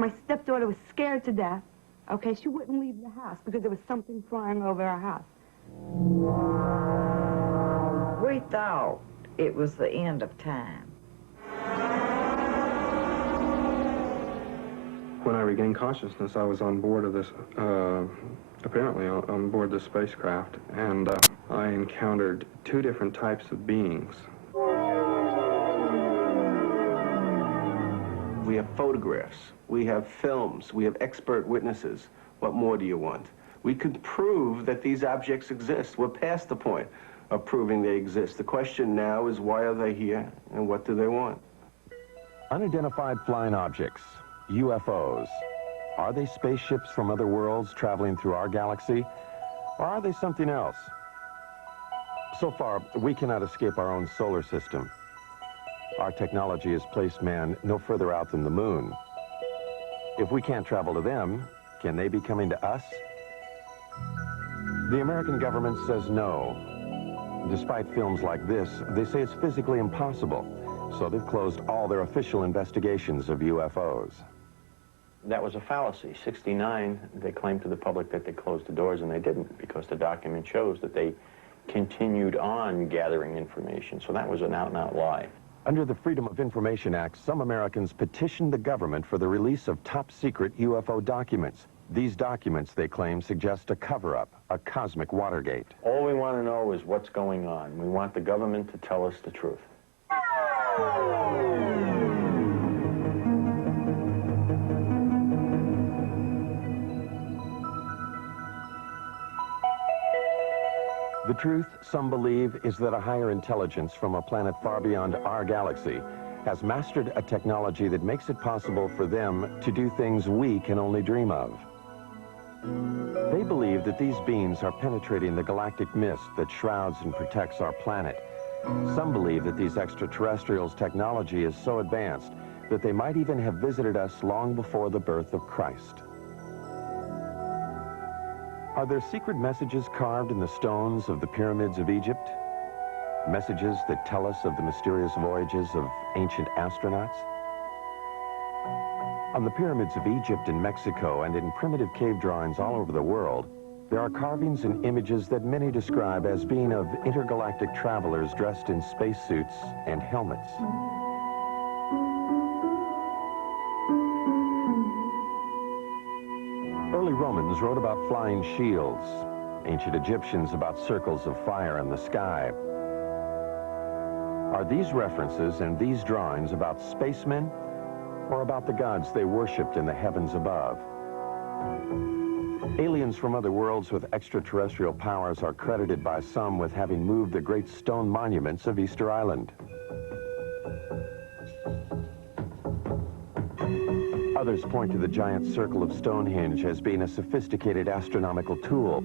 my stepdaughter was scared to death. Okay, she wouldn't leave the house because there was something flying over our house. We thought it was the end of time. When I regained consciousness, I was on board of this, apparently on board the spacecraft, and I encountered two different types of beings. We have photographs, we have films, we have expert witnesses. What more do you want? We could prove that these objects exist. We're past the point of proving they exist. The question now is, why are they here, and what do they want? Unidentified flying objects, UFOs. Are they spaceships from other worlds traveling through our galaxy, or are they something else? So far, we cannot escape our own solar system. Our technology has placed man no further out than the moon. If we can't travel to them, can they be coming to us? The American government says no. Despite films like this, they say it's physically impossible, so they've closed all their official investigations of UFOs. That was a fallacy. 69, they claimed to the public that they closed the doors, and they didn't, because the document shows that they continued on gathering information. So that was an out-and-out lie. Under the Freedom of Information Act, some Americans petitioned the government for the release of top-secret UFO documents. These documents, they claim, suggest a cover-up, a cosmic Watergate. All we want to know is what's going on. We want the government to tell us the truth. The truth, some believe, is that a higher intelligence from a planet far beyond our galaxy has mastered a technology that makes it possible for them to do things we can only dream of. They believe that these beings are penetrating the galactic mist that shrouds and protects our planet. Some believe that these extraterrestrials' technology is so advanced that they might even have visited us long before the birth of Christ. Are there secret messages carved in the stones of the pyramids of Egypt? Messages that tell us of the mysterious voyages of ancient astronauts? On the pyramids of Egypt and Mexico, and in primitive cave drawings all over the world, there are carvings and images that many describe as being of intergalactic travelers dressed in spacesuits and helmets. Early Romans wrote about flying shields, ancient Egyptians about circles of fire in the sky. Are these references and these drawings about spacemen, or about the gods they worshipped in the heavens above? Aliens from other worlds with extraterrestrial powers are credited by some with having moved the great stone monuments of Easter Island. Others point to the giant circle of Stonehenge as being a sophisticated astronomical tool,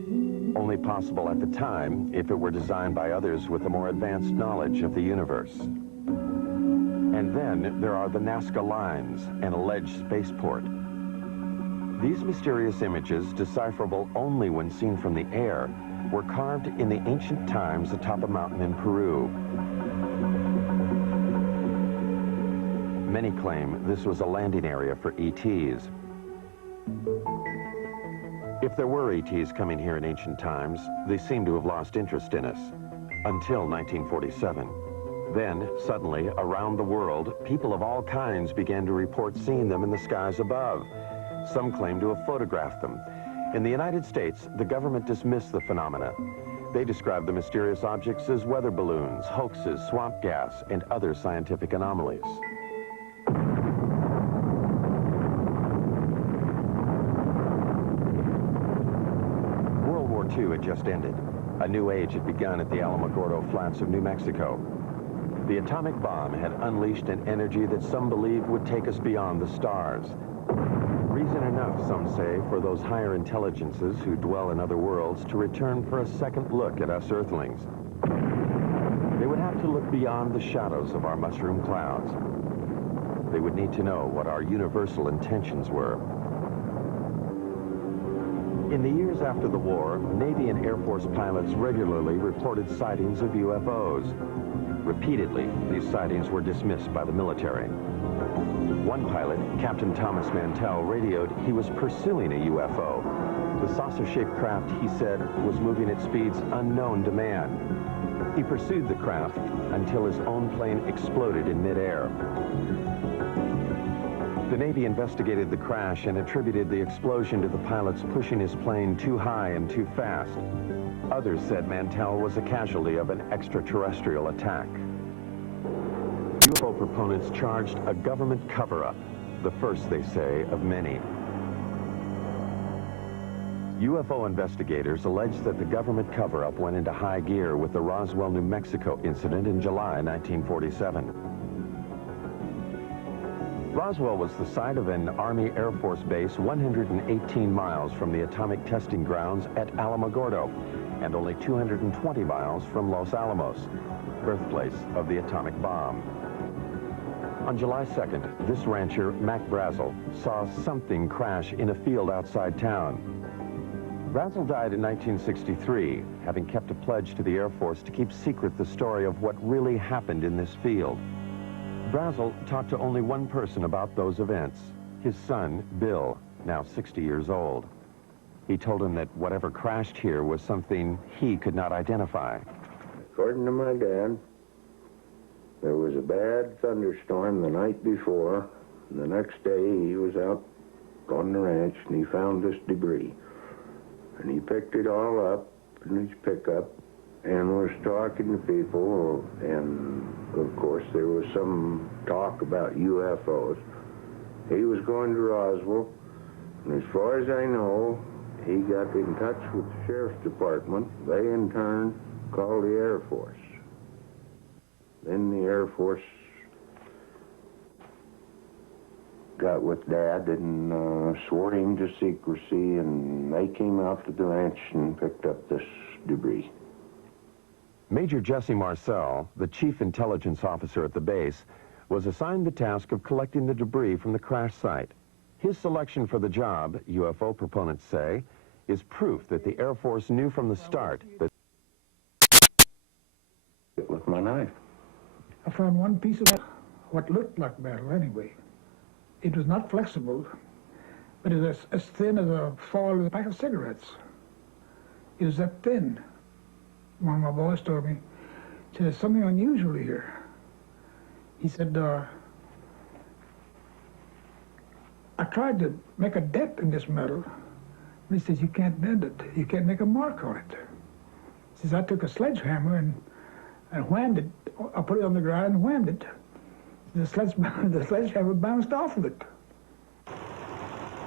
only possible at the time if it were designed by others with a more advanced knowledge of the universe. And then there are the Nazca Lines, an alleged spaceport. These mysterious images, decipherable only when seen from the air, were carved in the ancient times atop a mountain in Peru. Many claim this was a landing area for ETs. If there were ETs coming here in ancient times, they seem to have lost interest in us, until 1947. Then, suddenly, around the world, people of all kinds began to report seeing them in the skies above. Some claim to have photographed them. In the United States, the government dismissed the phenomena. They described the mysterious objects as weather balloons, hoaxes, swamp gas, and other scientific anomalies. World War II had just ended. A new age had begun at the Alamogordo Flats of New Mexico. The atomic bomb had unleashed an energy that some believed would take us beyond the stars. Reason enough, some say, for those higher intelligences who dwell in other worlds to return for a second look at us Earthlings. They would have to look beyond the shadows of our mushroom clouds. They would need to know what our universal intentions were. In the years after the war, Navy and Air Force pilots regularly reported sightings of UFOs. Repeatedly, these sightings were dismissed by the military. One pilot, Captain Thomas Mantell, radioed he was pursuing a UFO. The saucer-shaped craft, he said, was moving at speeds unknown to man. He pursued the craft until his own plane exploded in midair. The Navy investigated the crash and attributed the explosion to the pilots pushing his plane too high and too fast. Others said Mantell was a casualty of an extraterrestrial attack. UFO proponents charged a government cover-up, the first, they say, of many. UFO investigators allege that the government cover-up went into high gear with the Roswell, New Mexico incident in July 1947. Roswell was the site of an Army Air Force base 118 miles from the atomic testing grounds at Alamogordo and only 220 miles from Los Alamos, birthplace of the atomic bomb. On July 2nd, this rancher, Mac Brazel, saw something crash in a field outside town. Brazel died in 1963, having kept a pledge to the Air Force to keep secret the story of what really happened in this field. Brazel talked to only one person about those events, his son, Bill, now 60 years old. He told him that whatever crashed here was something he could not identify. According to my dad, there was a bad thunderstorm the night before, and the next day he was out on the ranch and he found this debris. And he picked it all up in his pickup and was talking to people, and of course there was some talk about UFOs. He was going to Roswell, and as far as I know, he got in touch with the Sheriff's Department. They in turn called the Air Force. Then the Air Force got with Dad and swore him to secrecy, and they came out to the ranch and picked up this debris. Major Jesse Marcel, the chief intelligence officer at the base, was assigned the task of collecting the debris from the crash site. His selection for the job, UFO proponents say, is proof that the Air Force knew from the start that... With my knife. I found one piece of metal, what looked like metal anyway. It was not flexible, but it was as thin as a foil in a pack of cigarettes. It was that thin. One of my boys told me, he said, there's something unusual here. He said, I tried to make a dent in this metal, but he says, you can't bend it. You can't make a mark on it. He says, I took a sledgehammer and whammed it. I put it on the ground and whammed it. The sledgehammer bounced off of it.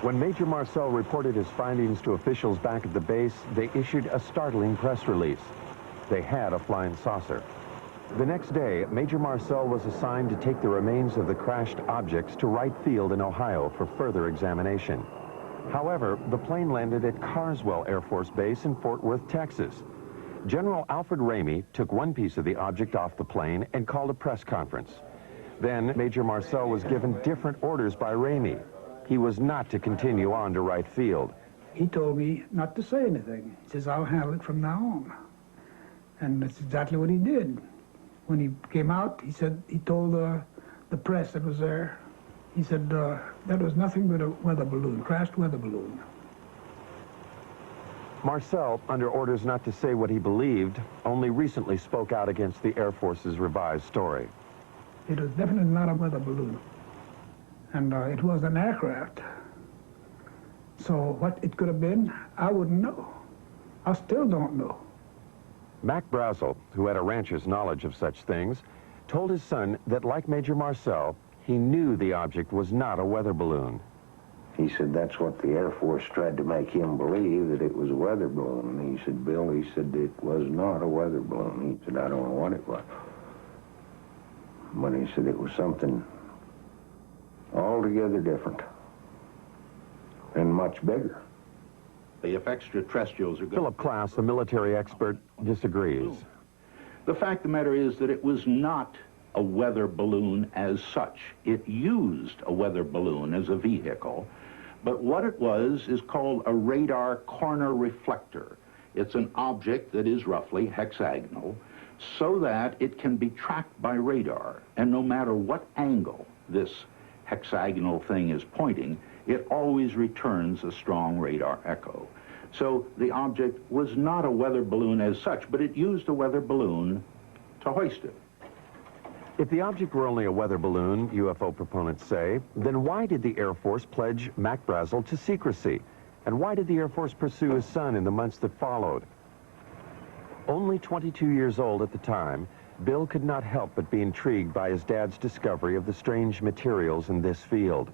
When Major Marcel reported his findings to officials back at the base, they issued a startling press release. They had a flying saucer. The next day, Major Marcel was assigned to take the remains of the crashed objects to Wright Field in Ohio for further examination. However, the plane landed at Carswell Air Force Base in Fort Worth, Texas. General Alfred Ramey took one piece of the object off the plane and called a press conference. Then, Major Marcel was given different orders by Ramey. He was not to continue on to Wright Field. He told me not to say anything. He says, I'll handle it from now on. And that's exactly what he did. When he came out, he said, he told the press that was there, he said, that was nothing but a weather balloon, crashed weather balloon. Marcel, under orders not to say what he believed, only recently spoke out against the Air Force's revised story. It was definitely not a weather balloon. And it was an aircraft. So what it could have been, I wouldn't know. I still don't know. Mac Brazel, who had a rancher's knowledge of such things, told his son that, like Major Marcel, he knew the object was not a weather balloon. He said that's what the Air Force tried to make him believe, that it was a weather balloon. And he said, Bill, he said, it was not a weather balloon. He said, I don't know what it was. But he said it was something altogether different and much bigger. If extraterrestrials are going... Philip Klass, the military expert, disagrees. The fact of the matter is that it was not a weather balloon as such. It used a weather balloon as a vehicle, but what it was is called a radar corner reflector. It's an object that is roughly hexagonal so that it can be tracked by radar, and no matter what angle this hexagonal thing is pointing, it always returns a strong radar echo. So the object was not a weather balloon as such, but it used a weather balloon to hoist it. If the object were only a weather balloon, UFO proponents say, then why did the Air Force pledge Mac Brazel to secrecy? And why did the Air Force pursue his son in the months that followed? Only 22 years old at the time, Bill could not help but be intrigued by his dad's discovery of the strange materials in this field.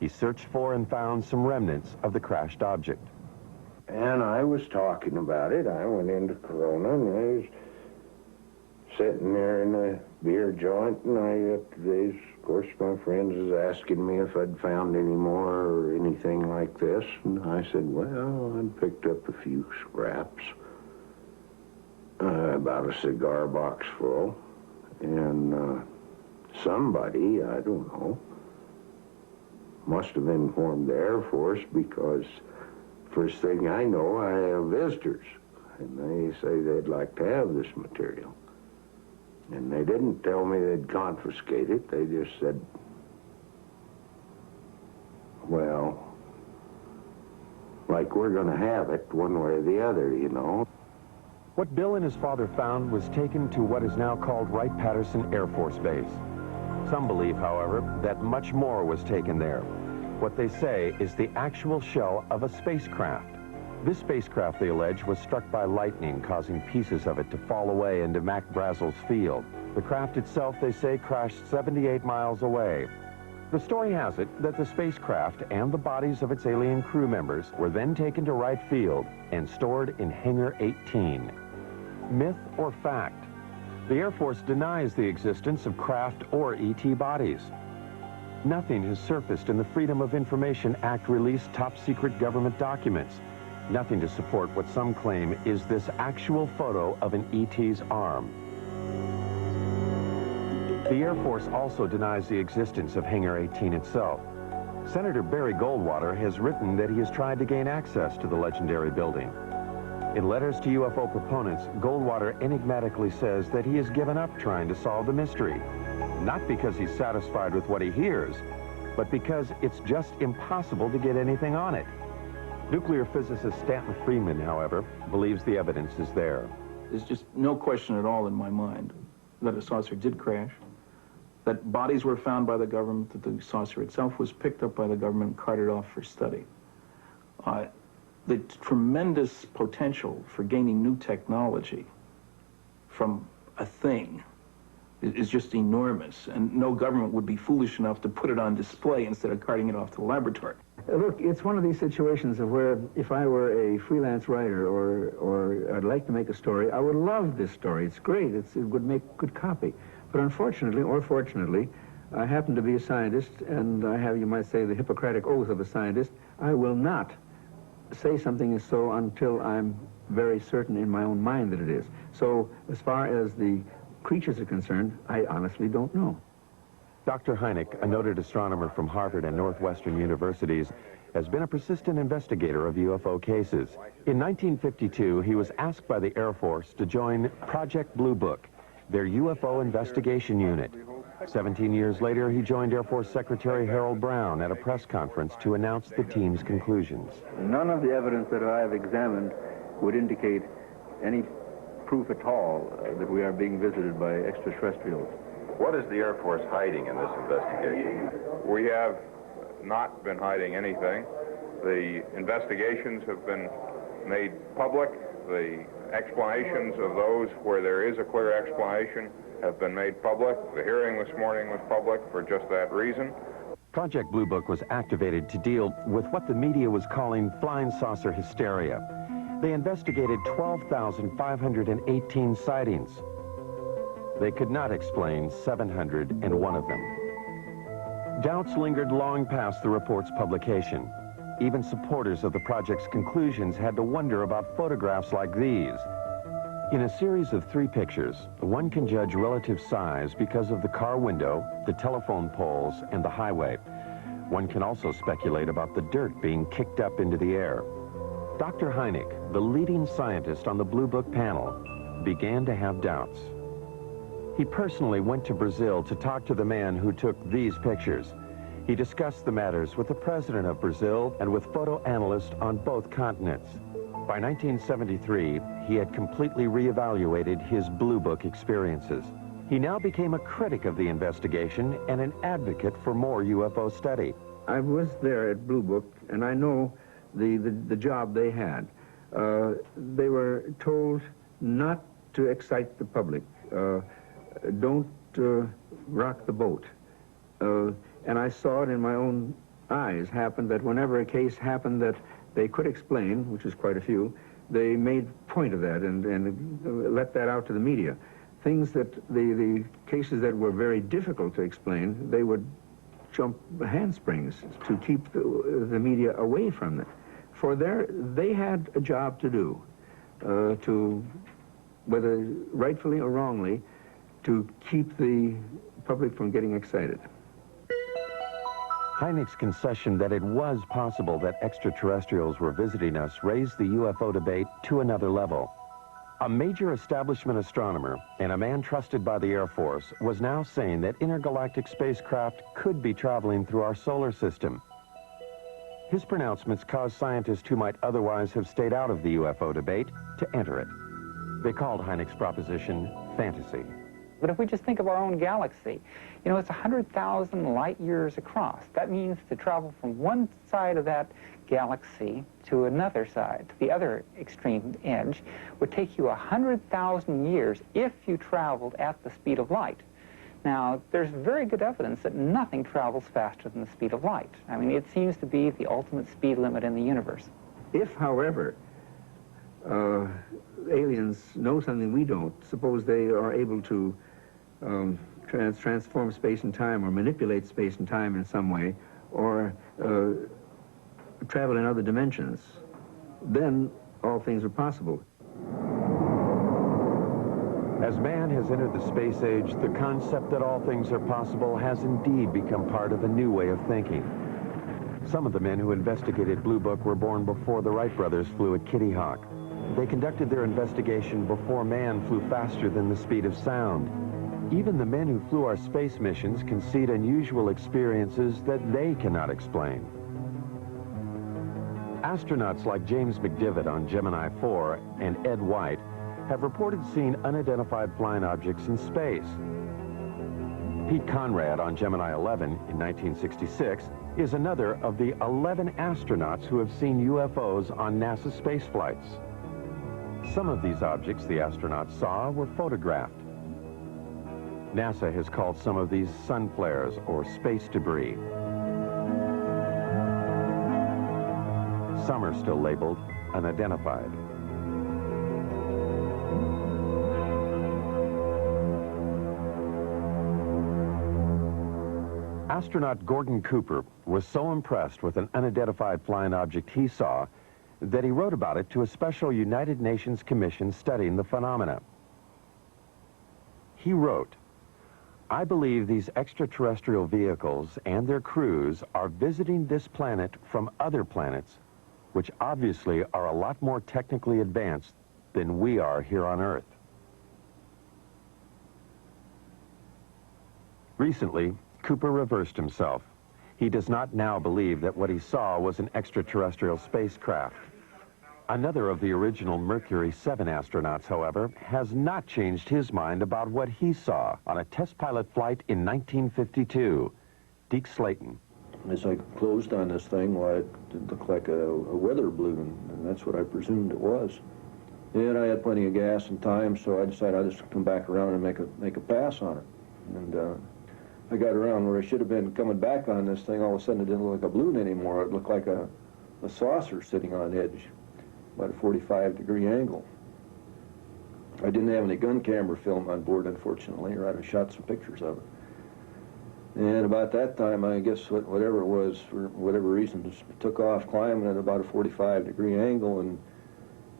He searched for and found some remnants of the crashed object. And I was talking about it. I went into Corona, and I was sitting there in a beer joint, and of course, my friends was asking me if I'd found any more or anything like this, and I said, well, I'd picked up a few scraps, about a cigar box full, and somebody, I don't know, must have informed the Air Force, because first thing I know, I have visitors, and they say they'd like to have this material. And they didn't tell me they'd confiscate it. They just said, well, like we're going to have it one way or the other, you know. What Bill and his father found was taken to what is now called Wright-Patterson Air Force Base. Some believe, however, that much more was taken there. What they say is the actual shell of a spacecraft. This spacecraft, they allege, was struck by lightning, causing pieces of it to fall away into Mac Brazel's field. The craft itself, they say, crashed 78 miles away. The story has it that the spacecraft and the bodies of its alien crew members were then taken to Wright Field and stored in Hangar 18. Myth or fact? The Air Force denies the existence of craft or ET bodies. Nothing has surfaced in the Freedom of Information Act released top-secret government documents. Nothing to support what some claim is this actual photo of an ET's arm. The Air Force also denies the existence of Hangar 18 itself. Senator Barry Goldwater has written that he has tried to gain access to the legendary building. In letters to UFO proponents, Goldwater enigmatically says that he has given up trying to solve the mystery. Not because he's satisfied with what he hears, but because it's just impossible to get anything on it. Nuclear physicist Stanton Friedman, however, believes the evidence is there. There's just no question at all in my mind that a saucer did crash, that bodies were found by the government, that the saucer itself was picked up by the government and carted off for study. The tremendous potential for gaining new technology from a thing is just enormous, and no government would be foolish enough to put it on display instead of carting it off to the laboratory. Look, it's one of these situations of where if I were a freelance writer or I'd like to make a story, I would love this story. It's great. It would make good copy. But unfortunately, or fortunately, I happen to be a scientist, and I have, you might say, the Hippocratic oath of a scientist. I will not say something is so until I'm very certain in my own mind that it is. So as far as the creatures are concerned, I honestly don't know. Dr. Hynek, a noted astronomer from Harvard and Northwestern universities, has been a persistent investigator of UFO cases. In 1952, he was asked by the Air Force to join Project Blu Book, their UFO investigation unit. 17 years later, he joined Air Force Secretary Harold Brown at a press conference to announce the team's conclusions. None of the evidence that I have examined would indicate any proof at all that we are being visited by extraterrestrials. What is the Air Force hiding in this investigation? We have not been hiding anything. The investigations have been made public. The explanations of those where there is a clear explanation have been made public. The hearing this morning was public for just that reason. Project Blu Book was activated to deal with what the media was calling flying saucer hysteria. They investigated 12,518 sightings. They could not explain 701 of them. Doubts lingered long past the report's publication. Even supporters of the project's conclusions had to wonder about photographs like these. In a series of 3 pictures, one can judge relative size because of the car window, the telephone poles, and the highway. One can also speculate about the dirt being kicked up into the air. Dr. Hynek, the leading scientist on the Blu Book panel, began to have doubts. He personally went to Brazil to talk to the man who took these pictures. He discussed the matters with the president of Brazil and with photo analysts on both continents. By 1973, he had completely reevaluated his Blu Book experiences. He now became a critic of the investigation and an advocate for more UFO study. I was there at Blu Book, and I know the job they had. They were told not to excite the public. Don't rock the boat. And I saw it in my own eyes happen that whenever a case happened that they could explain, which is quite a few, they made point of that and let that out to the media. Things that the cases that were very difficult to explain, they would jump handsprings to keep the media away from it. For they had a job to do, to, whether rightfully or wrongly, to keep the public from getting excited. Hynek's concession that it was possible that extraterrestrials were visiting us raised the UFO debate to another level. A major establishment astronomer and a man trusted by the Air Force was now saying that intergalactic spacecraft could be traveling through our solar system. His pronouncements caused scientists who might otherwise have stayed out of the UFO debate to enter it. They called Hynek's proposition fantasy. But if we just think of our own galaxy, you know, it's 100,000 light years across. That means to travel from one side of that galaxy to another side, to the other extreme edge, would take you 100,000 years if you traveled at the speed of light. Now, there's very good evidence that nothing travels faster than the speed of light. I mean, it seems to be the ultimate speed limit in the universe. If, however, aliens know something we don't, suppose they are able to transform space and time or manipulate space and time in some way, or travel in other dimensions, then all things are possible. As man has entered the space age, the concept that all things are possible has indeed become part of a new way of thinking. Some of the men who investigated Blu Book were born before the Wright brothers flew a Kitty Hawk. They conducted their investigation before man flew faster than the speed of sound. Even the men who flew our space missions concede unusual experiences that they cannot explain. Astronauts like James McDivitt on Gemini 4 and Ed White have reported seeing unidentified flying objects in space. Pete Conrad on Gemini 11 in 1966 is another of the 11 astronauts who have seen UFOs on NASA space flights. Some of these objects the astronauts saw were photographed. NASA has called some of these sun flares or space debris. Some are still labeled unidentified. Astronaut Gordon Cooper was so impressed with an unidentified flying object he saw that he wrote about it to a special United Nations commission studying the phenomena. He wrote, "I believe these extraterrestrial vehicles and their crews are visiting this planet from other planets, which obviously are a lot more technically advanced than we are here on Earth." Recently, Cooper reversed himself. He does not now believe that what he saw was an extraterrestrial spacecraft. Another of the original Mercury 7 astronauts, however, has not changed his mind about what he saw on a test pilot flight in 1952. Deke Slayton. As I closed on this thing, well, it looked like a weather balloon, and that's what I presumed it was. And I had plenty of gas and time, so I decided I'd just come back around and make a pass on it. And I got around where I should have been coming back on this thing. All of a sudden, it didn't look like a balloon anymore. It looked like a saucer sitting on edge, about a 45-degree angle. I didn't have any gun camera film on board, unfortunately, or I'd have shot some pictures of it. And about that time, I guess whatever it was, for whatever reason, just took off climbing at about a 45-degree angle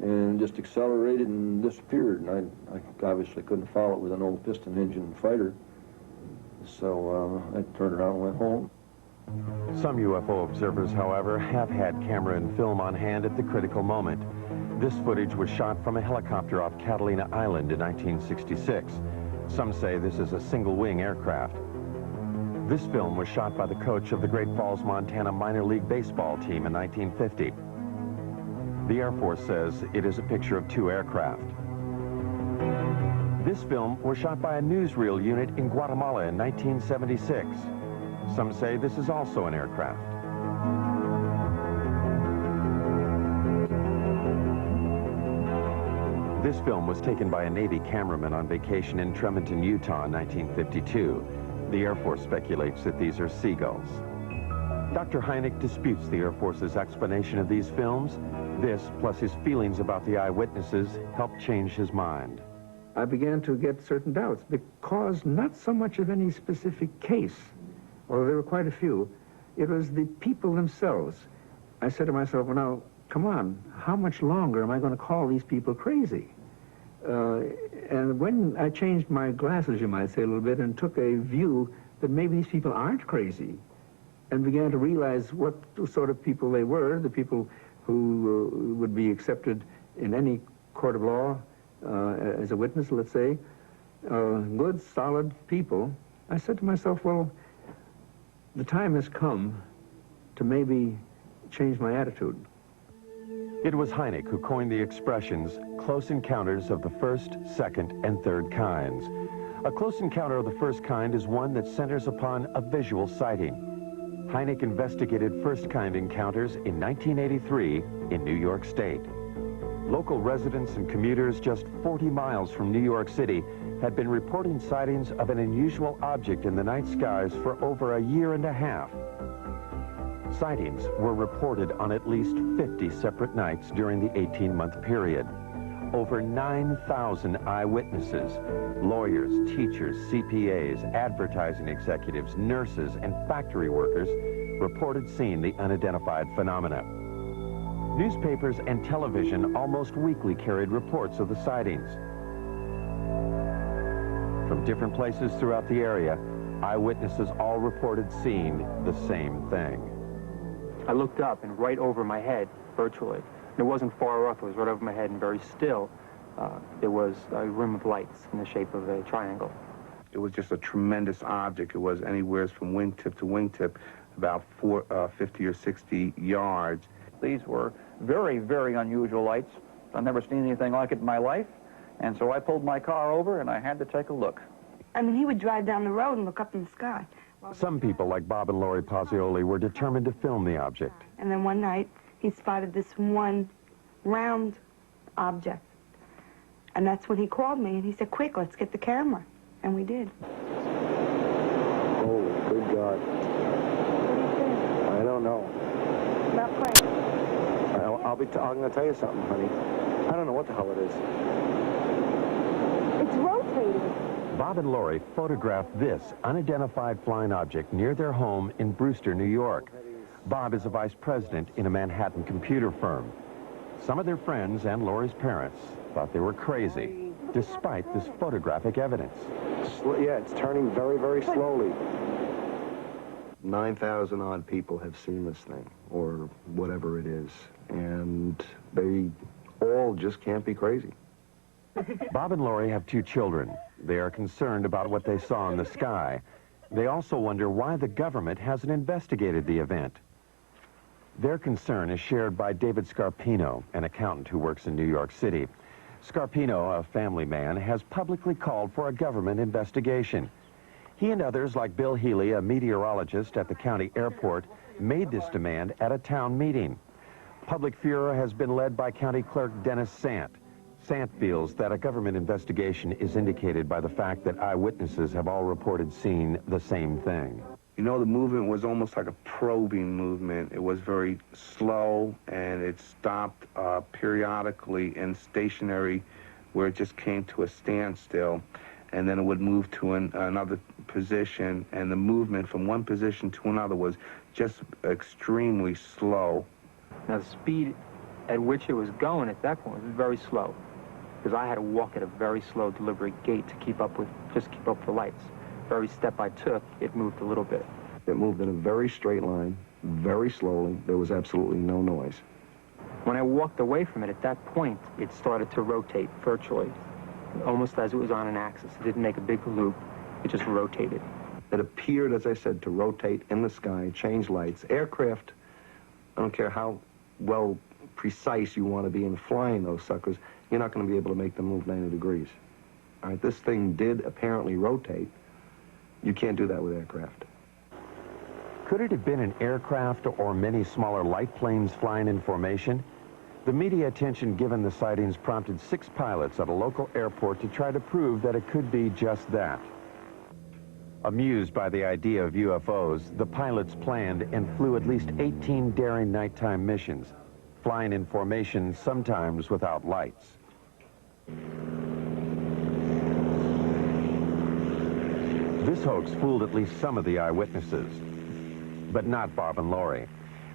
and just accelerated and disappeared. And I obviously couldn't follow it with an old piston engine fighter. So I turned around and went home. Some UFO observers, however, have had camera and film on hand at the critical moment. This footage was shot from a helicopter off Catalina Island in 1966. Some say this is a single-wing aircraft. This film was shot by the coach of the Great Falls, Montana minor league baseball team in 1950. The Air Force says it is a picture of two aircraft. This film was shot by a newsreel unit in Guatemala in 1976. Some say this is also an aircraft. This film was taken by a Navy cameraman on vacation in Tremonton, Utah in 1952. The Air Force speculates that these are seagulls. Dr. Hynek disputes the Air Force's explanation of these films. This, plus his feelings about the eyewitnesses, helped change his mind. I began to get certain doubts because not so much of any specific case, although there were quite a few, it was the people themselves. I said to myself, well, now, come on, how much longer am I going to call these people crazy? And when I changed my glasses, you might say, a little bit, and took a view that maybe these people aren't crazy, and began to realize what sort of people they were, the people who would be accepted in any court of law as a witness, let's say, good, solid people, I said to myself, well, the time has come to maybe change my attitude. It was Hynek who coined the expressions close encounters of the first, second, and third kinds. A close encounter of the first kind is one that centers upon a visual sighting. Hynek investigated first-kind encounters in 1983 in New York State. Local residents and commuters just 40 miles from New York City had been reporting sightings of an unusual object in the night skies for over a year and a half. Sightings were reported on at least 50 separate nights during the 18-month period. Over 9,000 eyewitnesses, lawyers, teachers, CPAs, advertising executives, nurses, and factory workers reported seeing the unidentified phenomena. Newspapers and television almost weekly carried reports of the sightings. From different places throughout the area, eyewitnesses all reported seeing the same thing. I looked up, and right over my head, virtually, it wasn't far off, it was right over my head and very still, there was a rim of lights in the shape of a triangle. It was just a tremendous object. It was anywhere from wingtip to wingtip, about 50 or 60 yards. These were very, very unusual lights. I've never seen anything like it in my life, and so I pulled my car over and I had to take a look. I mean, he would drive down the road and look up in the sky. Some people, like Bob and Lori Pozzioli, were determined to film the object. And then one night, he spotted this one round object. And that's when he called me, and he said, quick, let's get the camera. And we did. Oh, good God. I don't know. Not quite. I'm going to tell you something, honey. I don't know what the hell it is. It's rotating. Bob and Lori photographed this unidentified flying object near their home in Brewster, New York. Bob is a vice president in a Manhattan computer firm. Some of their friends and Lori's parents thought they were crazy, despite this photographic evidence. Yeah, it's turning very, very slowly. 9,000 odd people have seen this thing, or whatever it is, and they all just can't be crazy. Bob and Lori have 2 children. They are concerned about what they saw in the sky. They also wonder why the government hasn't investigated the event. Their concern is shared by David Scarpino, an accountant who works in New York City. Scarpino, a family man, has publicly called for a government investigation. He and others, like Bill Healy, a meteorologist at the county airport, made this demand at a town meeting. Public furor has been led by County Clerk Dennis Sant. Sant feels that a government investigation is indicated by the fact that eyewitnesses have all reported seeing the same thing. You know, the movement was almost like a probing movement. It was very slow, and it stopped periodically and stationary, where it just came to a standstill, and then it would move to another position, and the movement from one position to another was just extremely slow. Now, the speed at which it was going at that point was very slow, because I had to walk at a very slow, deliberate gait to keep up with the lights. Every step I took, it moved a little bit. It moved in a very straight line, very slowly. There was absolutely no noise. When I walked away from it, at that point, it started to rotate virtually, almost as it was on an axis. It didn't make a big loop. It just rotated. that appeared, as I said, to rotate in the sky, change lights. Aircraft, I don't care how well precise you want to be in flying those suckers, you're not going to be able to make them move 90 degrees. All right, this thing did apparently rotate. You can't do that with aircraft. Could it have been an aircraft or many smaller light planes flying in formation? The media attention given the sightings prompted 6 pilots at a local airport to try to prove that it could be just that. Amused by the idea of UFOs, the pilots planned and flew at least 18 daring nighttime missions, flying in formation, sometimes without lights. This hoax fooled at least some of the eyewitnesses, but not Bob and Lori.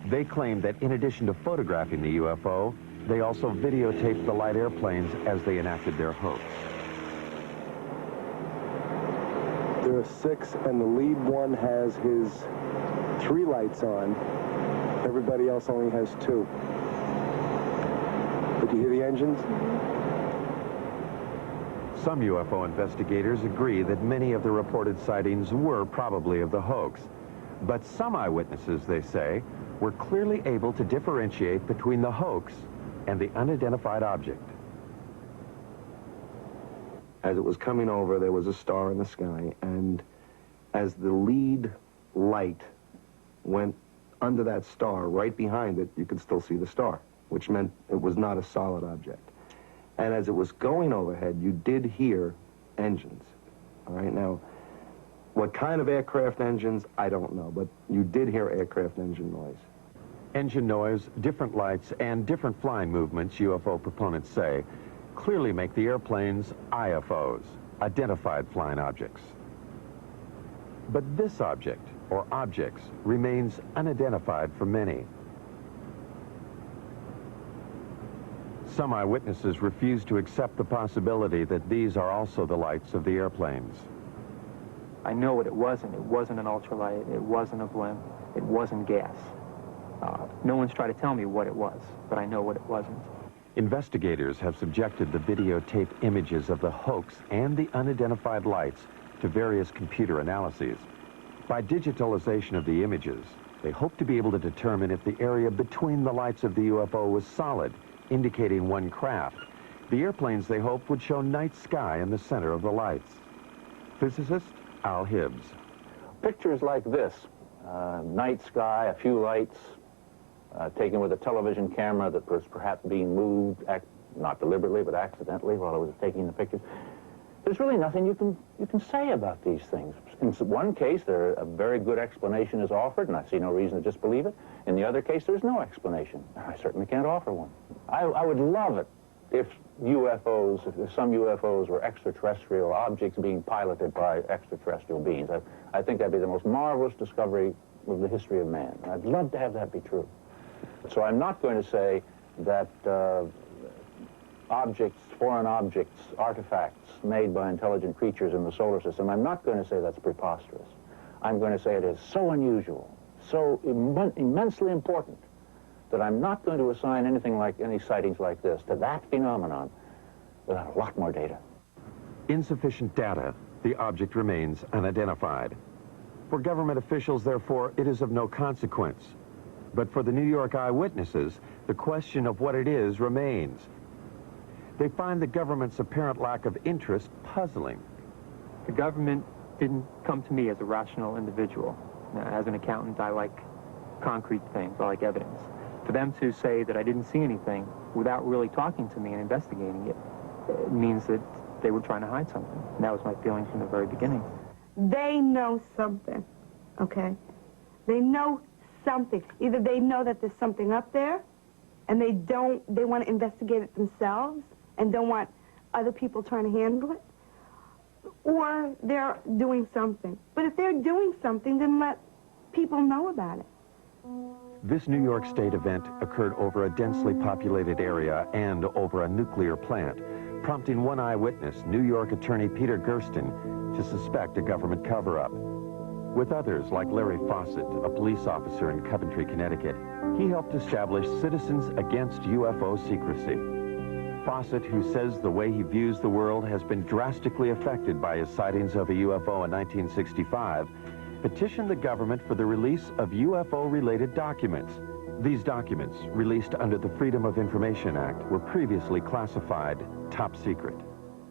They claimed that in addition to photographing the UFO, they also videotaped the light airplanes as they enacted their hoax. There are 6, and the lead one has his 3 lights on. Everybody else only has 2. But you hear the engines? Some UFO investigators agree that many of the reported sightings were probably of the hoax. But some eyewitnesses, they say, were clearly able to differentiate between the hoax and the unidentified object. As it was coming over, there was a star in the sky, and as the lead light went under that star, right behind it, you could still see the star, which meant it was not a solid object. And as it was going overhead, you did hear engines. All right, now, what kind of aircraft engines, I don't know, but you did hear aircraft engine noise. Engine noise, different lights, and different flying movements, UFO proponents say, clearly make the airplanes IFOs, identified flying objects. But this object, or objects, remains unidentified for many. Some eyewitnesses refuse to accept the possibility that these are also the lights of the airplanes. I know what it wasn't. It wasn't an ultralight. It wasn't a blimp. It wasn't gas. No one's tried to tell me what it was, but I know what it wasn't. Investigators have subjected the videotape images of the hoax and the unidentified lights to various computer analyses. By digitalization of the images, they hope to be able to determine if the area between the lights of the UFO was solid, indicating one craft. The airplanes, they hope, would show night sky in the center of the lights. Physicist Al Hibbs. Pictures like this, night sky, a few lights, taken with a television camera that was perhaps being moved, not deliberately, but accidentally while I was taking the pictures. There's really nothing you can say about these things. In one case, a very good explanation is offered, and I see no reason to disbelieve it. In the other case, there's no explanation. I certainly can't offer one. I would love it if some UFOs were extraterrestrial objects being piloted by extraterrestrial beings. I think that'd be the most marvelous discovery of the history of man. I'd love to have that be true. So I'm not going to say that foreign objects, artifacts made by intelligent creatures in the solar system, I'm not going to say that's preposterous. I'm going to say it is so unusual, so immensely important, that I'm not going to assign any sightings like this to that phenomenon without a lot more data. Insufficient data, the object remains unidentified. For government officials, therefore, it is of no consequence. But for the New York eyewitnesses, the question of what it is remains. They find the government's apparent lack of interest puzzling. The government didn't come to me as a rational individual. As an accountant, I like concrete things. I like evidence. For them to say that I didn't see anything without really talking to me and investigating it means that they were trying to hide something. And that was my feeling from the very beginning. They know something, okay? They know something. Either they know that there's something up there, and they want to investigate it themselves and don't want other people trying to handle it, or they're doing something. But if they're doing something, then let people know about it. This New York State event occurred over a densely populated area and over a nuclear plant, prompting one eyewitness, New York attorney Peter Gersten, to suspect a government cover-up. With others, like Larry Fawcett, a police officer in Coventry, Connecticut, he helped establish Citizens Against UFO Secrecy. Fawcett, who says the way he views the world has been drastically affected by his sightings of a UFO in 1965, petitioned the government for the release of UFO-related documents. These documents, released under the Freedom of Information Act, were previously classified top secret.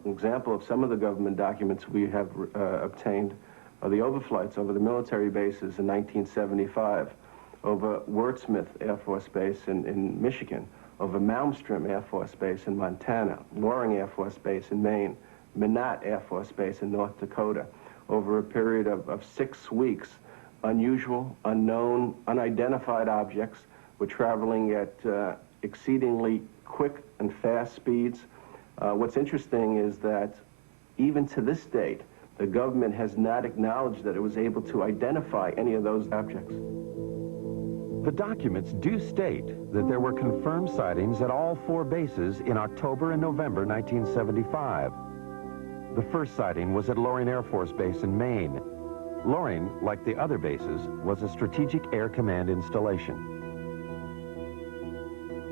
An example of some of the government documents we have obtained are the overflights over the military bases in 1975, over Wurtsmith Air Force Base in Michigan, over Malmstrom Air Force Base in Montana, Loring Air Force Base in Maine, Minot Air Force Base in North Dakota. Over a period of 6 weeks, unusual, unknown, unidentified objects were traveling at exceedingly quick and fast speeds. What's interesting is that even to this date, the government has not acknowledged that it was able to identify any of those objects. The documents do state that there were confirmed sightings at all 4 bases in October and November 1975. The first sighting was at Loring Air Force Base in Maine. Loring, like the other bases, was a Strategic Air Command installation.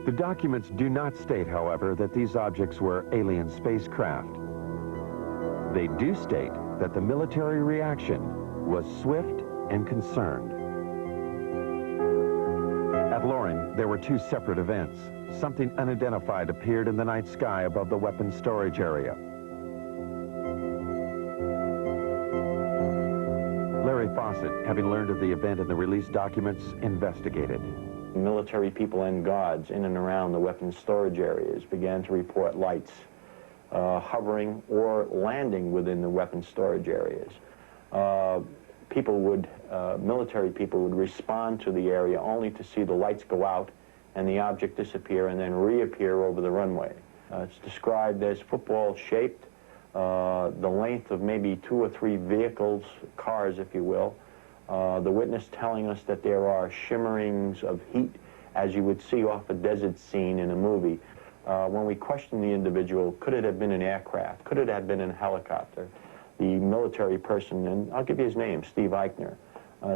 The documents do not state, however, that these objects were alien spacecraft. They do state that the military reaction was swift and concerned. At Loring, there were 2 separate events. Something unidentified appeared in the night sky above the weapons storage area. Larry Fawcett, having learned of the event in the released documents, investigated. Military people and guards in and around the weapons storage areas began to report lights hovering or landing within the weapons storage areas. Military people would respond to the area only to see the lights go out and the object disappear and then reappear over the runway. It's described as football-shaped, the length of maybe 2 or 3 vehicles, cars, if you will. The witness telling us that there are shimmerings of heat, as you would see off a desert scene in a movie. When we questioned the individual, could it have been an aircraft? Could it have been a helicopter? The military person, and I'll give you his name, Steve Eichner,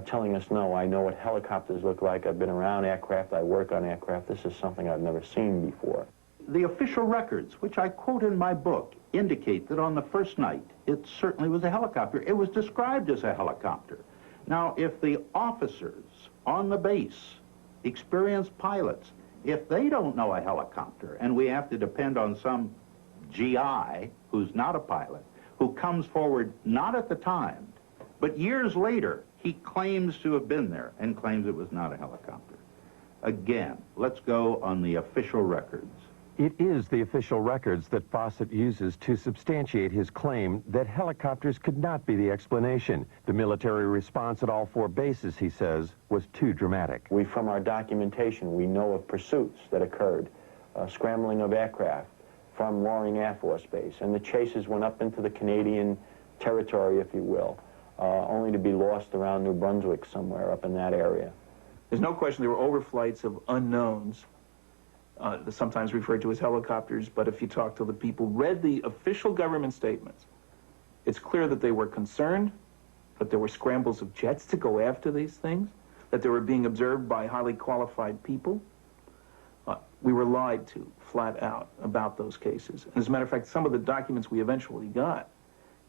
telling us, no, I know what helicopters look like. I've been around aircraft. I work on aircraft. This is something I've never seen before. The official records, which I quote in my book, indicate that on the first night, it certainly was a helicopter. It was described as a helicopter. Now, if the officers on the base, experienced pilots, if they don't know a helicopter, and we have to depend on some GI who's not a pilot, who comes forward not at the time, but years later, he claims to have been there and claims it was not a helicopter. Again, let's go on the official records. It is the official records that Fawcett uses to substantiate his claim that helicopters could not be the explanation. The military response at all 4 bases, he says, was too dramatic. From our documentation, we know of pursuits that occurred, scrambling of aircraft from Loring Air Force Base, and the chases went up into the Canadian territory, if you will, only to be lost around New Brunswick somewhere up in that area. There's no question there were overflights of unknowns, sometimes referred to as helicopters, but if you talk to the people, read the official government statements, it's clear that they were concerned, that there were scrambles of jets to go after these things, that they were being observed by highly qualified people. We were lied to, flat out, about those cases. And as a matter of fact, some of the documents we eventually got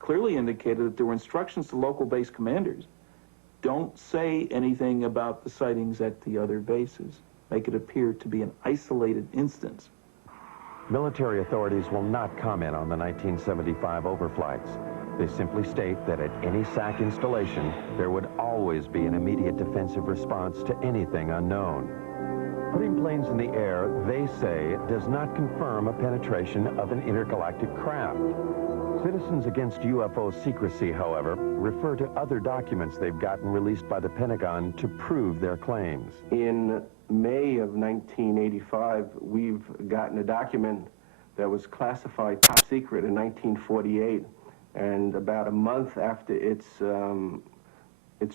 clearly indicated that there were instructions to local base commanders. Don't say anything about the sightings at the other bases. Make it appear to be an isolated instance. Military authorities will not comment on the 1975 overflights. They simply state that at any SAC installation, there would always be an immediate defensive response to anything unknown. Putting planes in the air, they say, does not confirm a penetration of an intergalactic craft. Citizens Against UFO Secrecy, however, refer to other documents they've gotten released by the Pentagon to prove their claims. In May of 1985, we've gotten a document that was classified top secret in 1948, and about a month after its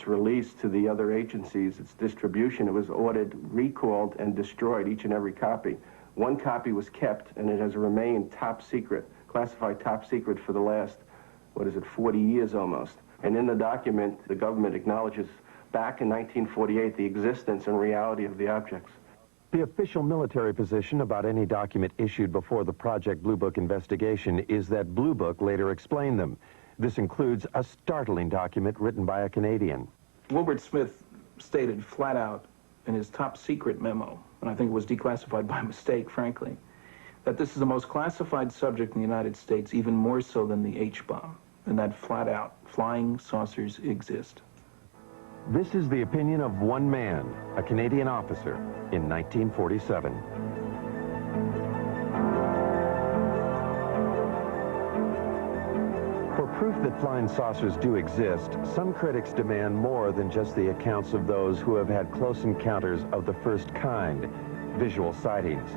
release to the other agencies, its distribution, it was ordered, recalled, and destroyed, each and every copy. 1 copy was kept, and it has remained top secret, classified top secret for the last, 40 years almost. And in the document, the government acknowledges back in 1948 the existence and reality of the objects. The official military position about any document issued before the Project Blue Book investigation is that Blue Book later explained them. This includes a startling document written by a Canadian. Wilbert Smith stated flat out in his top secret memo, and I think it was declassified by mistake, frankly, that this is the most classified subject in the United States, even more so than the H-bomb, and that flat out, flying saucers exist. This is the opinion of one man, a Canadian officer, in 1947. For proof that flying saucers do exist, some critics demand more than just the accounts of those who have had close encounters of the first kind, visual sightings.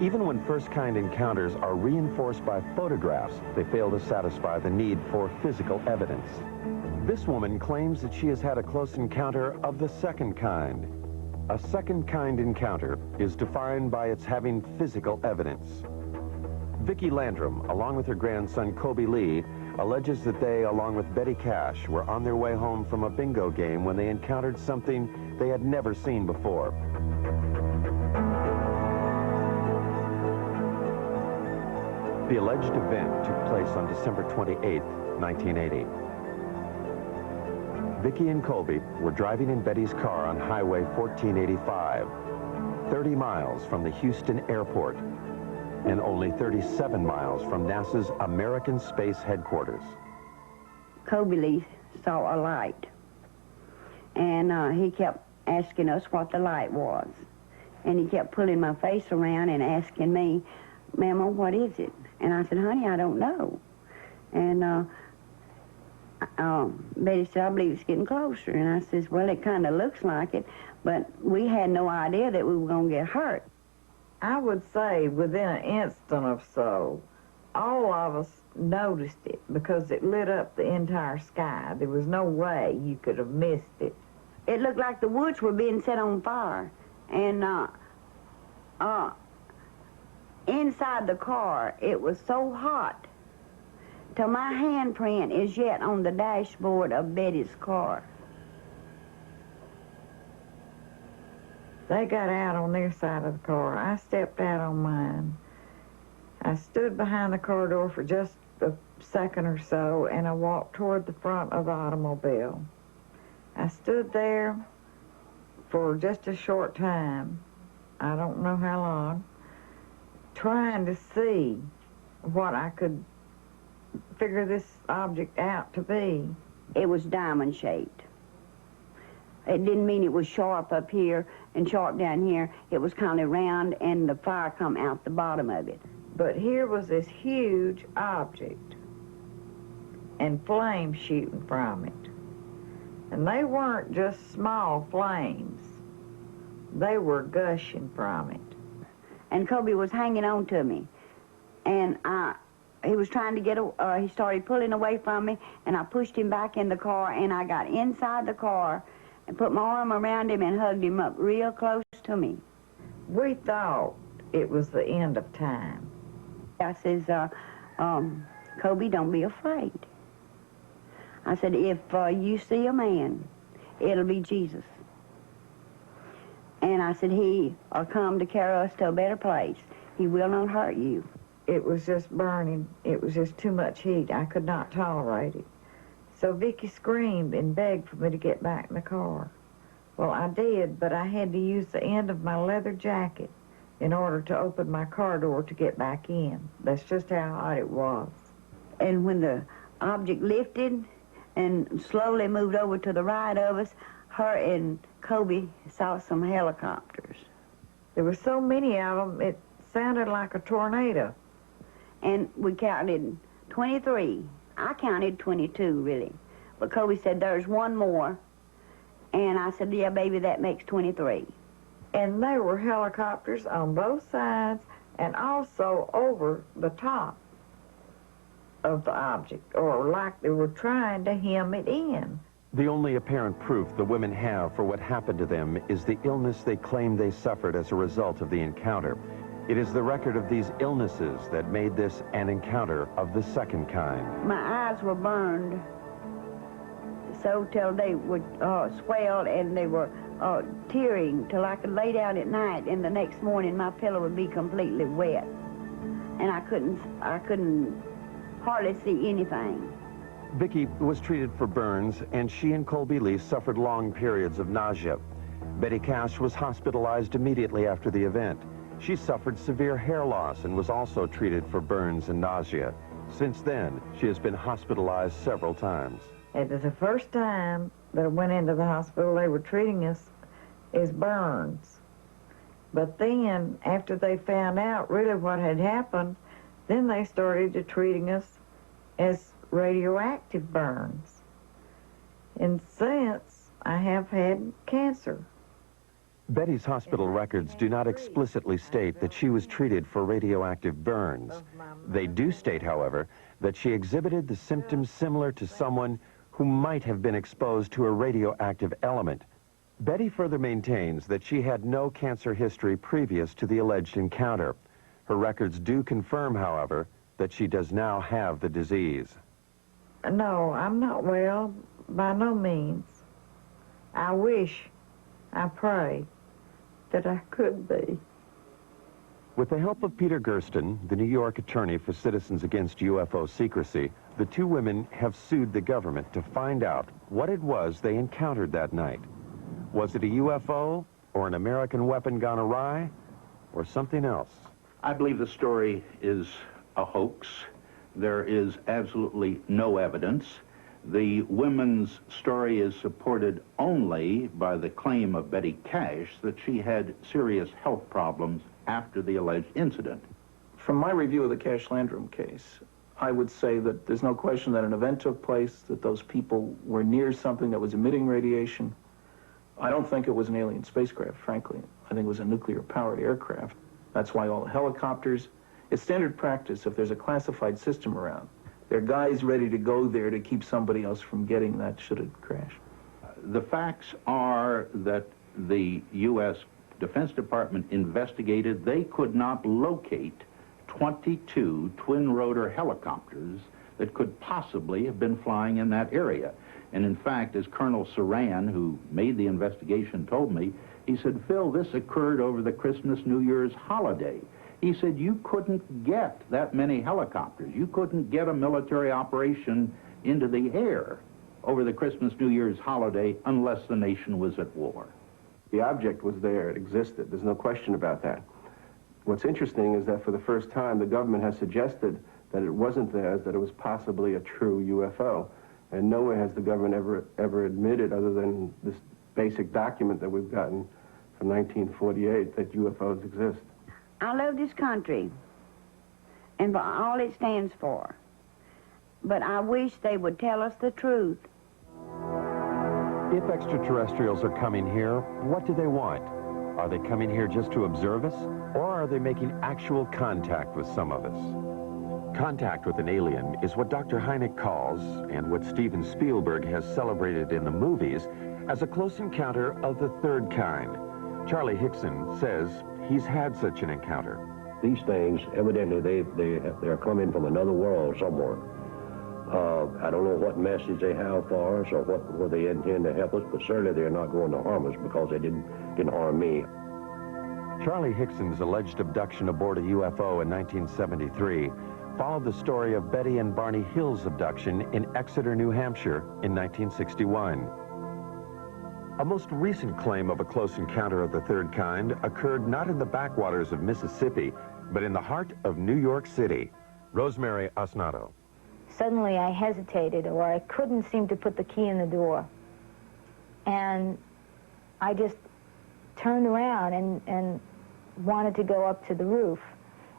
Even when first-kind encounters are reinforced by photographs, they fail to satisfy the need for physical evidence. This woman claims that she has had a close encounter of the second kind. A second-kind encounter is defined by its having physical evidence. Vicky Landrum, along with her grandson Kobe Lee, alleges that they, along with Betty Cash, were on their way home from a bingo game when they encountered something they had never seen before. The alleged event took place on December 28, 1980. Vicky and Colby were driving in Betty's car on Highway 1485, 30 miles from the Houston airport and only 37 miles from NASA's American Space Headquarters. Colby Lee saw a light, and he kept asking us what the light was. And he kept pulling my face around and asking me, "Mama, what is it?" And I said, "Honey, I don't know." And Betty said, "I believe it's getting closer." And I says, "Well, it kind of looks like it," but we had no idea that we were going to get hurt. I would say within an instant or so, all of us noticed it because it lit up the entire sky. There was no way you could have missed it. It looked like the woods were being set on fire. And inside the car, it was so hot till my handprint is yet on the dashboard of Betty's car. They got out on their side of the car. I stepped out on mine. I stood behind the car door for just a second or so, and I walked toward the front of the automobile. I stood there for just a short time, I don't know how long, trying to see what I could figure this object out to be. It was diamond-shaped. It didn't mean it was sharp up here and sharp down here. It was kind of round, and the fire come out the bottom of it. But here was this huge object and flames shooting from it. And they weren't just small flames. They were gushing from it. And Kobe was hanging on to me. And he was trying to get, he started pulling away from me, and I pushed him back in the car, and I got inside the car and put my arm around him and hugged him up real close to me. We thought it was the end of time. I says, Kobe, don't be afraid. I said, if you see a man, it'll be Jesus. And I said, he will come to carry us to a better place. He will not hurt you. It was just burning. It was just too much heat. I could not tolerate it. So Vicky screamed and begged for me to get back in the car. Well, I did, but I had to use the end of my leather jacket in order to open my car door to get back in. That's just how hot it was. And when the object lifted and slowly moved over to the right of us, her and Kobe saw some helicopters. There were so many of them, it sounded like a tornado. And we counted 23. I counted 22, really. But Kobe said, there's one more. And I said, yeah, baby, that makes 23. And there were helicopters on both sides and also over the top of the object, or like they were trying to hem it in. The only apparent proof the women have for what happened to them is the illness they claim they suffered as a result of the encounter. It is the record of these illnesses that made this an encounter of the second kind. My eyes were burned so till they were swelled, and they were tearing till I could lay down at night, and the next morning my pillow would be completely wet, and I couldn't hardly see anything. Vicky was treated for burns, and she and Colby Lee suffered long periods of nausea. Betty Cash was hospitalized immediately after the event. She suffered severe hair loss and was also treated for burns and nausea. Since then, she has been hospitalized several times. It was the first time that I went into the hospital. They were treating us as burns. But then, after they found out really what had happened, then they started to treating us as radioactive burns. And since, I have had cancer. Betty's hospital records do not explicitly state that she was treated for radioactive burns. They do state, however, that she exhibited the symptoms similar to someone who might have been exposed to a radioactive element. Betty further maintains that she had no cancer history previous to the alleged encounter. Her records do confirm, however, that she does now have the disease. No, I'm not well, by no means. I wish, I pray, that I could be. With the help of Peter Gersten, the New York attorney for Citizens Against UFO Secrecy, the two women have sued the government to find out what it was they encountered that night. Was it a UFO, or an American weapon gone awry, or something else? I believe the story is a hoax. There is absolutely no evidence. The women's story is supported only by the claim of Betty Cash that she had serious health problems after the alleged incident. From my review of the Cash Landrum case, I would say that there's no question that an event took place, that those people were near something that was emitting radiation. I don't think it was an alien spacecraft, frankly. I think it was a nuclear-powered aircraft. That's why all the helicopters, it's standard practice if there's a classified system around. There are guys ready to go there to keep somebody else from getting that should it crash. The facts are that the U.S. Defense Department investigated. They could not locate 22 twin-rotor helicopters that could possibly have been flying in that area. And in fact, as Colonel Saran, who made the investigation, told me, he said, Phil, this occurred over the Christmas, New Year's holiday. He said, you couldn't get that many helicopters. You couldn't get a military operation into the air over the Christmas, New Year's holiday unless the nation was at war. The object was there. It existed. There's no question about that. What's interesting is that for the first time, the government has suggested that it wasn't theirs, that it was possibly a true UFO. And nowhere has the government ever admitted, other than this basic document that we've gotten from 1948, that UFOs exist. I love this country and for all it stands for, but I wish they would tell us the truth. If extraterrestrials are coming here, what do they want? Are they coming here just to observe us, or are they making actual contact with some of us? Contact with an alien is what Dr. Hynek calls, and what Steven Spielberg has celebrated in the movies, as a close encounter of the third kind. Charlie Hickson says he's had such an encounter. These things, evidently, they're coming from another world somewhere. I don't know what message they have for us or what they intend to help us, but certainly they're not going to harm us because they didn't harm me. Charlie Hickson's alleged abduction aboard a UFO in 1973 followed the story of Betty and Barney Hill's abduction in Exeter, New Hampshire in 1961. A most recent claim of a close encounter of the third kind occurred not in the backwaters of Mississippi, but in the heart of New York City. Rosemary Osnato. Suddenly I hesitated, or I couldn't seem to put the key in the door. And I just turned around and wanted to go up to the roof.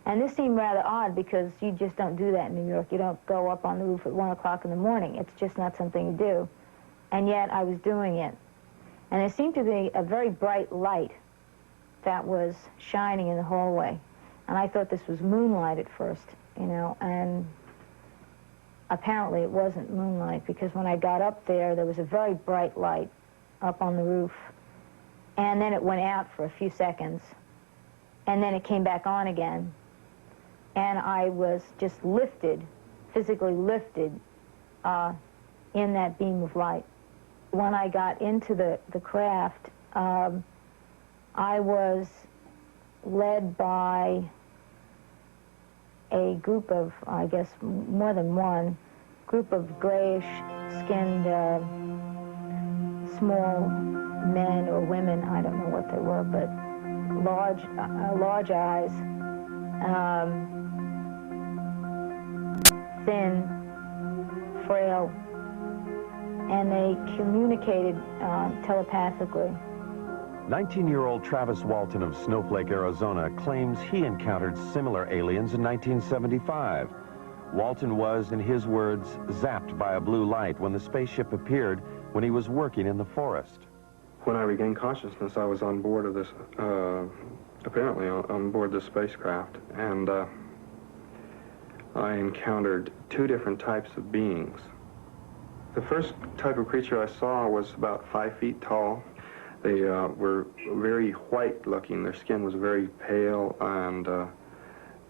And this seemed rather odd because you just don't do that in New York. You don't go up on the roof at 1 o'clock in the morning. It's just not something you do. And yet I was doing it. And there seemed to be a very bright light that was shining in the hallway. And I thought this was moonlight at first, you know, and apparently it wasn't moonlight, because when I got up there was a very bright light up on the roof. And then it went out for a few seconds. And then it came back on again. And I was just lifted, physically lifted, in that beam of light. When I got into the craft, I was led by a group of, I guess, more than one, group of grayish-skinned, small men or women, I don't know what they were, but large eyes, thin, frail, and they communicated telepathically. 19-year-old Travis Walton of Snowflake, Arizona, claims he encountered similar aliens in 1975. Walton was, in his words, zapped by a blue light when the spaceship appeared when he was working in the forest. When I regained consciousness, I was on board of this, apparently on board this spacecraft, and I encountered two different types of beings. The first type of creature I saw was about 5 feet tall. They were very white-looking. Their skin was very pale, and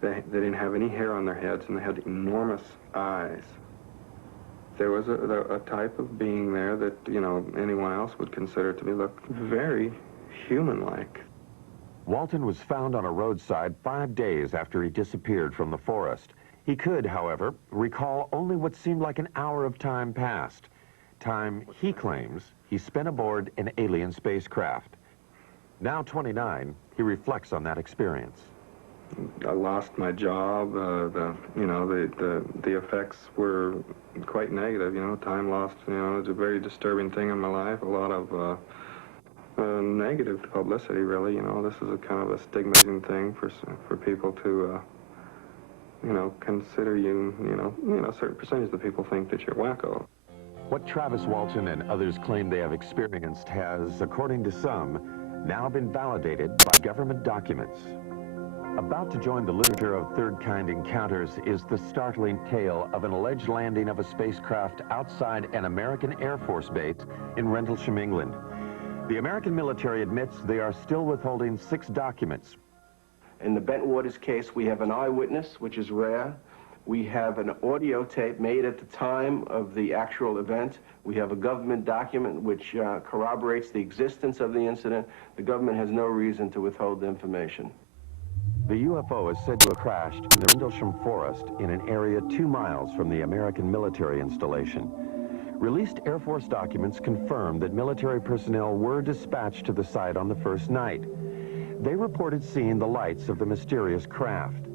they didn't have any hair on their heads, and they had enormous eyes. There was a type of being there that, you know, anyone else would consider to be look very human-like. Walton was found on a roadside 5 days after he disappeared from the forest. He could, however, recall only what seemed like an hour of time passed. Time he claims he spent aboard an alien spacecraft. Now 29, he reflects on that experience. I lost my job. The effects were quite negative. You know, time lost. You know, it's a very disturbing thing in my life. A lot of negative publicity, really. You know, this is a kind of a stigmatizing thing for people to, you know, consider you. You know, a certain percentage of people think that you're wacko. What Travis Walton and others claim they have experienced has, according to some, now been validated by government documents. About to join the literature of third-kind encounters is the startling tale of an alleged landing of a spacecraft outside an American Air Force base in Rendlesham, England. The American military admits they are still withholding 6 documents. In the Bentwaters case, we have an eyewitness, which is rare. We have an audio tape made at the time of the actual event. We have a government document which corroborates the existence of the incident. The government has no reason to withhold the information. The UFO is said to have crashed in the Rendlesham Forest in an area 2 miles from the American military installation. Released Air Force documents confirm that military personnel were dispatched to the site on the first night. They reported seeing the lights of the mysterious craft.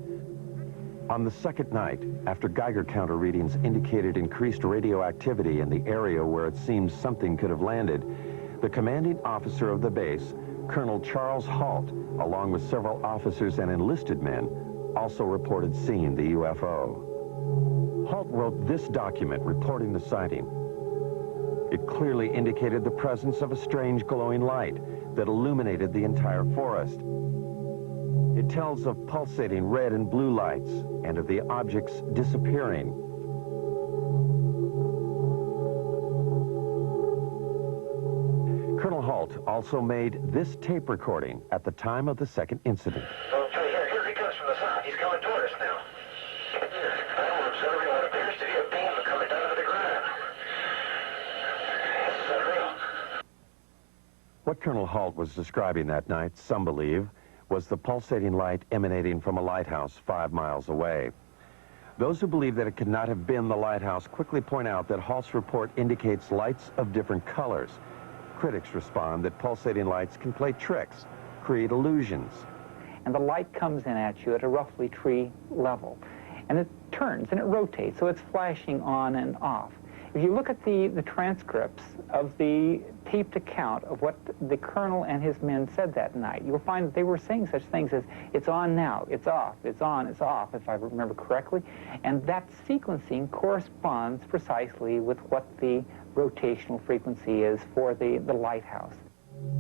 On the second night, after Geiger counter readings indicated increased radioactivity in the area where it seems something could have landed, the commanding officer of the base, Colonel Charles Halt, along with several officers and enlisted men, also reported seeing the UFO. Halt wrote this document reporting the sighting. It clearly indicated the presence of a strange glowing light that illuminated the entire forest. It tells of pulsating red and blue lights and of the objects disappearing. Colonel Halt also made this tape recording at the time of the second incident. Okay, here he comes from the south. He's coming toward us now. I'm observing what appears to be a beam coming down to the ground. This is unreal. What Colonel Halt was describing that night, some believe, was the pulsating light emanating from a lighthouse 5 miles away. Those who believe that it could not have been the lighthouse quickly point out that Halt's report indicates lights of different colors. Critics respond that pulsating lights can play tricks, create illusions. And the light comes in at you at a roughly tree level. And it turns and it rotates, so it's flashing on and off. If you look at the transcripts of the taped account of what the colonel and his men said that night, you'll find that they were saying such things as, it's on now, it's off, it's on, it's off, if I remember correctly. And that sequencing corresponds precisely with what the rotational frequency is for the lighthouse.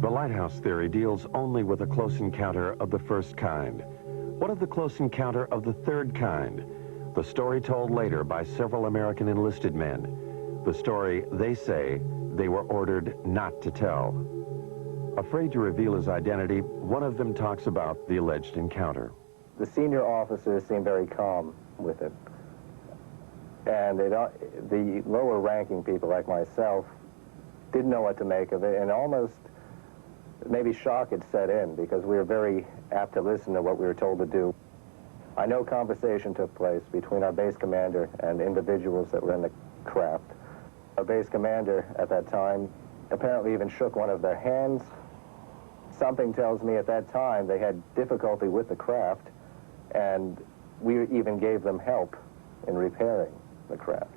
The lighthouse theory deals only with a close encounter of the first kind. What of the close encounter of the third kind? The story told later by several American enlisted men. The story, they say, they were ordered not to tell. Afraid to reveal his identity, one of them talks about the alleged encounter. The senior officers seemed very calm with it. And the lower ranking people like myself didn't know what to make of it and almost maybe shock had set in because we were very apt to listen to what we were told to do. I know conversation took place between our base commander and individuals that were in the craft. Our base commander at that time apparently even shook one of their hands. Something tells me at that time they had difficulty with the craft, and we even gave them help in repairing the craft.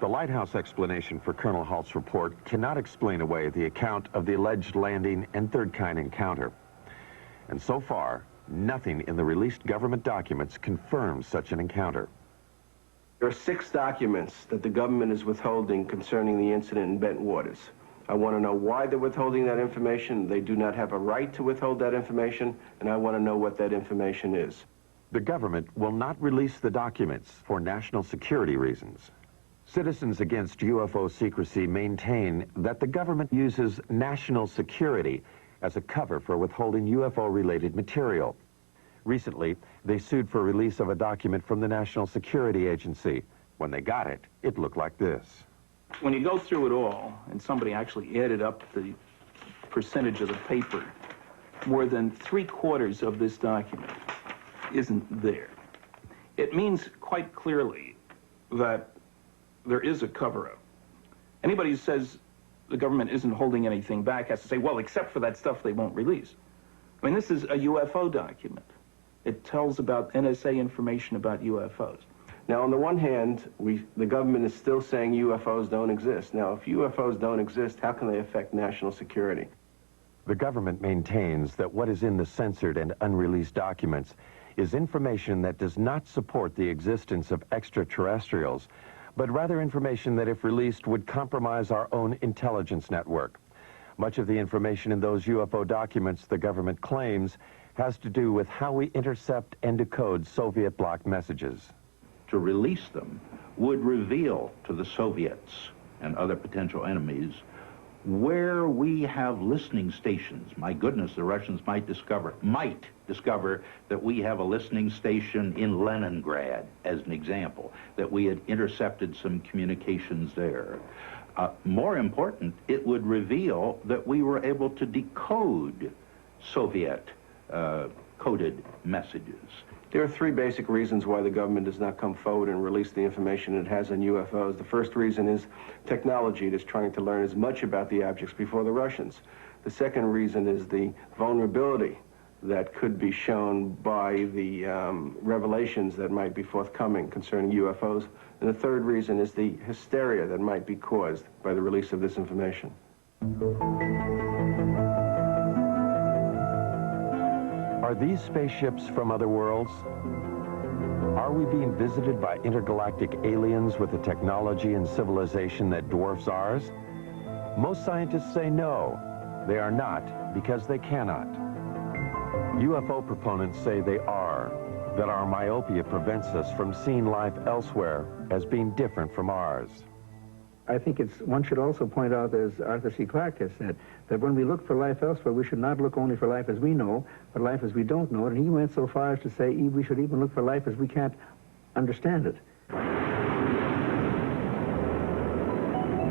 The lighthouse explanation for Colonel Halt's report cannot explain away the account of the alleged landing and third-kind encounter. And so far, nothing in the released government documents confirms such an encounter. There are 6 documents that the government is withholding concerning the incident in Bentwaters. I want to know why they're withholding that information. They do not have a right to withhold that information, and I want to know what that information is. The government will not release the documents for national security reasons. Citizens Against UFO Secrecy maintain that the government uses national security as a cover for withholding UFO-related material. Recently, they sued for release of a document from the National Security Agency. When they got it, it looked like this. When you go through it all, and somebody actually added up the percentage of the paper, more than 3/4 of this document isn't there. It means quite clearly that there is a cover-up. Anybody who says the government isn't holding anything back has to say, well, except for that stuff they won't release. I mean, this is a UFO document. It tells about NSA information about UFOs. Now, on the one hand, the government is still saying UFOs don't exist. Now, if UFOs don't exist, how can they affect national security? The government maintains that what is in the censored and unreleased documents is information that does not support the existence of extraterrestrials, but rather information that, if released, would compromise our own intelligence network. Much of the information in those UFO documents, the government claims, has to do with how we intercept and decode Soviet bloc messages. To release them would reveal to the Soviets and other potential enemies where we have listening stations. My goodness, the Russians might discover that we have a listening station in Leningrad, as an example, that we had intercepted some communications there. More important, it would reveal that we were able to decode Soviet coded messages. There are 3 basic reasons why the government does not come forward and release the information it has on UFOs. The first reason is technology. It is trying to learn as much about the objects before the Russians. The second reason is the vulnerability that could be shown by the revelations that might be forthcoming concerning UFOs. And the third reason is the hysteria that might be caused by the release of this information. Are these spaceships from other worlds? Are we being visited by intergalactic aliens with a technology and civilization that dwarfs ours? Most scientists say no, they are not, because they cannot. UFO proponents say they are, that our myopia prevents us from seeing life elsewhere as being different from ours. I think one should also point out, as Arthur C. Clarke has said, that when we look for life elsewhere, we should not look only for life as we know, but life as we don't know. And he went so far as to say we should even look for life as we can't understand it.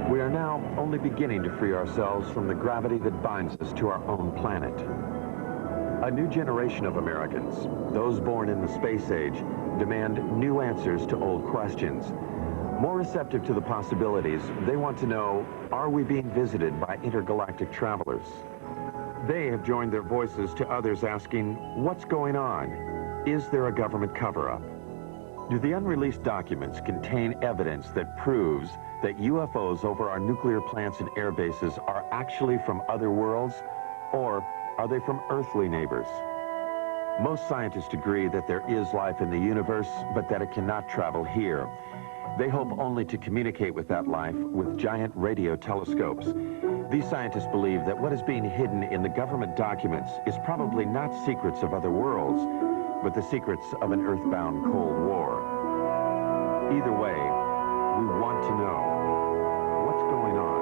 We are now only beginning to free ourselves from the gravity that binds us to our own planet. A new generation of Americans, those born in the space age, demand new answers to old questions. More receptive to the possibilities, they want to know, are we being visited by intergalactic travelers? They have joined their voices to others asking, what's going on? Is there a government cover-up? Do the unreleased documents contain evidence that proves that UFOs over our nuclear plants and air bases are actually from other worlds, or are they from earthly neighbors? Most scientists agree that there is life in the universe, but that it cannot travel here. They hope only to communicate with that life with giant radio telescopes. These scientists believe that what is being hidden in the government documents is probably not secrets of other worlds, but the secrets of an earthbound Cold War. Either way, we want to know what's going on.